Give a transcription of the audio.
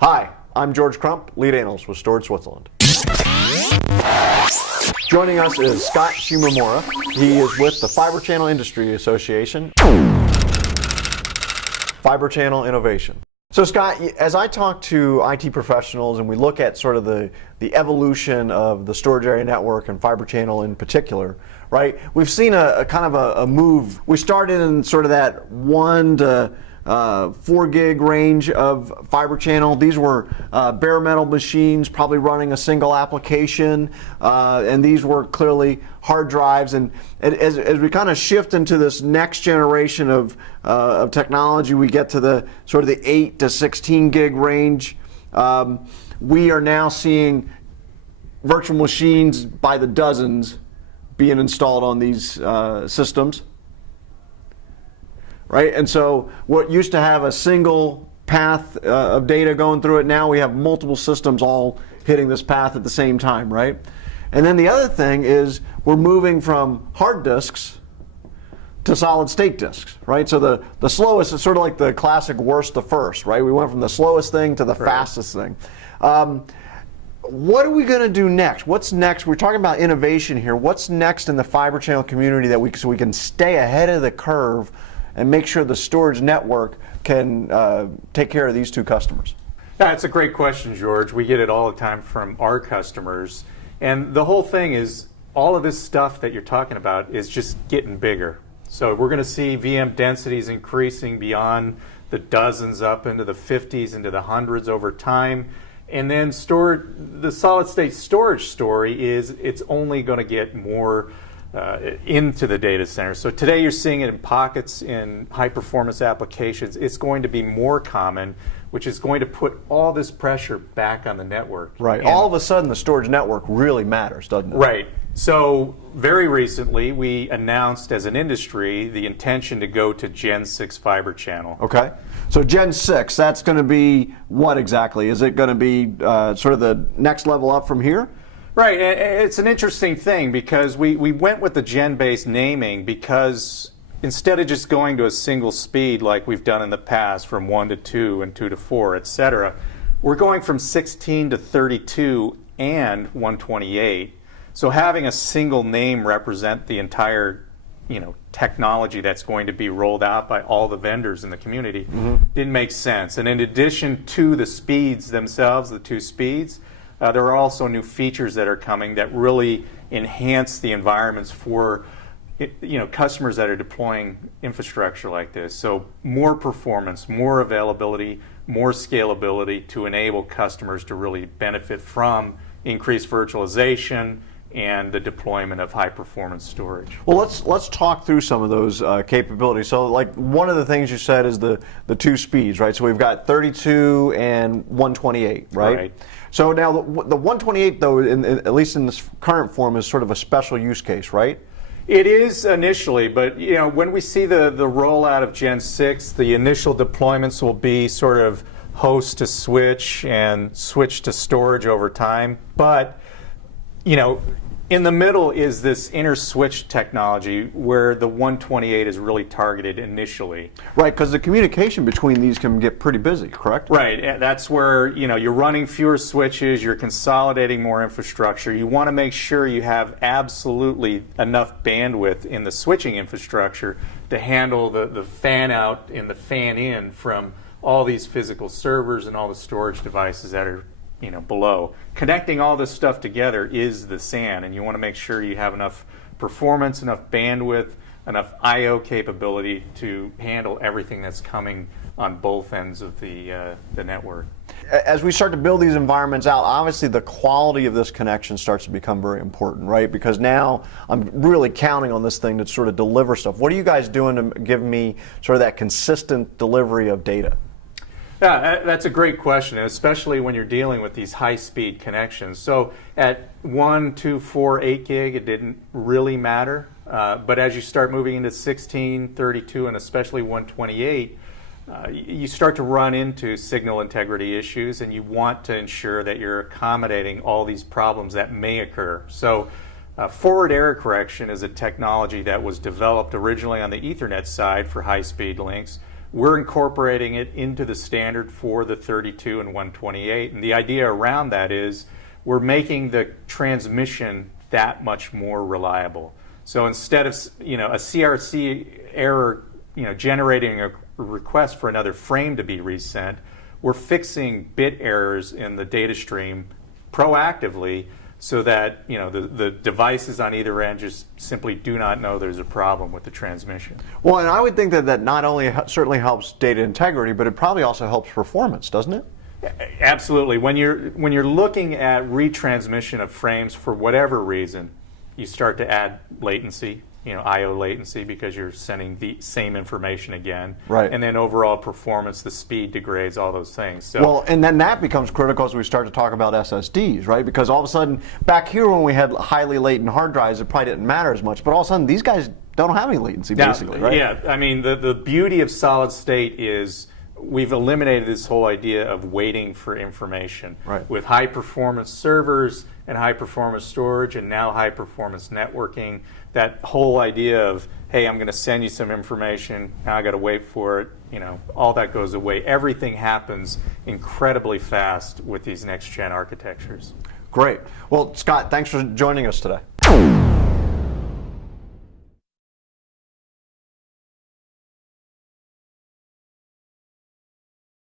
Hi, I'm George Crump, lead analyst with Storage Switzerland. Joining us is Scott Shimomura. He is with the Fibre Channel Industry Association. Fibre Channel Innovation. So Scott, as I talk to IT professionals and we look at sort of the evolution of the storage area network and Fibre Channel in particular, right? We've seen a kind of a move. We started in sort of that 1 to 4 gig range of Fibre Channel. These were bare metal machines, probably running a single application, and these were clearly hard drives. And as we kind of shift into this next generation of technology, we get to the sort of the 8 to 16 gig range. We are now seeing virtual machines by the dozens being installed on these systems. Right, and so what used to have a single path of data going through it, now we have multiple systems all hitting this path at the same time, right? And then the other thing is we're moving from hard disks to solid state disks, right? So the slowest is sort of like the classic worst to first, right? We went from the slowest thing to the fastest thing. What are we going to do next? What's next? We're talking about innovation here. What's next in the Fibre Channel community so we can stay ahead of the curve and make sure the storage network can take care of these two customers? That's a great question, George. We get it all the time from our customers. And the whole thing is, all of this stuff that you're talking about is just getting bigger. So we're going to see VM densities increasing beyond the dozens up into the 50s, into the hundreds over time. And then the solid state storage story is it's only going to get more into the data center. So today you're seeing it in pockets in high performance applications. It's going to be more common, which is going to put all this pressure back on the network. Right. All of a sudden the storage network really matters, doesn't it? Right. So very recently we announced as an industry the intention to go to Gen 6 Fibre Channel. Okay. So Gen 6, that's going to be what exactly? Is it going to be sort of the next level up from here? Right, it's an interesting thing because we went with the gen-based naming because instead of just going to a single speed like we've done in the past from 1 to 2 and 2 to 4, etc., we're going from 16 to 32 and 128. So having a single name represent the entire technology that's going to be rolled out by all the vendors in the community didn't make sense. And in addition to the speeds themselves, the two speeds, there are also new features that are coming that really enhance the environments for customers that are deploying infrastructure like this. So more performance, more availability, more scalability to enable customers to really benefit from increased virtualization and the deployment of high performance storage. Well, let's talk through some of those capabilities. So like one of the things you said is the two speeds, right? So we've got 32 and 128, right? So now the 128 though, at least in this current form, is sort of a special use case, right? It is initially, but when we see the rollout of Gen 6, the initial deployments will be sort of host to switch and switch to storage over time. But in the middle is this inner switch technology where the 128 is really targeted initially. Right, because the communication between these can get pretty busy, correct? Right, that's where you're running fewer switches, you're consolidating more infrastructure. You want to make sure you have absolutely enough bandwidth in the switching infrastructure to handle the fan out and the fan in from all these physical servers and all the storage devices that are below. Connecting all this stuff together is the SAN, and you want to make sure you have enough performance, enough bandwidth, enough I/O capability to handle everything that's coming on both ends of the network. As we start to build these environments out, obviously the quality of this connection starts to become very important, right? Because now I'm really counting on this thing to sort of deliver stuff. What are you guys doing to give me sort of that consistent delivery of data? Yeah, that's a great question, especially when you're dealing with these high-speed connections. So at 1, 2, 4, 8 gig, it didn't really matter. But as you start moving into 16, 32, and especially 128, you start to run into signal integrity issues, and you want to ensure that you're accommodating all these problems that may occur. So forward error correction is a technology that was developed originally on the Ethernet side for high-speed links, we're incorporating it into the standard for the 32 and 128. And the idea around that is we're making the transmission that much more reliable. So instead of a CRC error generating a request for another frame to be resent, we're fixing bit errors in the data stream proactively so that the devices on either end just simply do not know there's a problem with the transmission. Well, and I would think that not only certainly helps data integrity, but it probably also helps performance, doesn't it? Absolutely. When you're looking at retransmission of frames for whatever reason, you start to add latency, I/O latency, because you're sending the same information again. Right. And then overall performance, the speed degrades, all those things. So, well, and then that becomes critical as we start to talk about SSDs, right? Because all of a sudden, back here when we had highly latent hard drives, it probably didn't matter as much. But all of a sudden, these guys don't have any latency, basically, right? Yeah. I mean, the beauty of solid state is we've eliminated this whole idea of waiting for information. Right. With high performance servers and high performance storage and now high performance networking, that whole idea of, hey, I'm going to send you some information, now I got to wait for it, all that goes away. Everything happens incredibly fast with these next gen architectures. Great. Well, Scott, thanks for joining us today.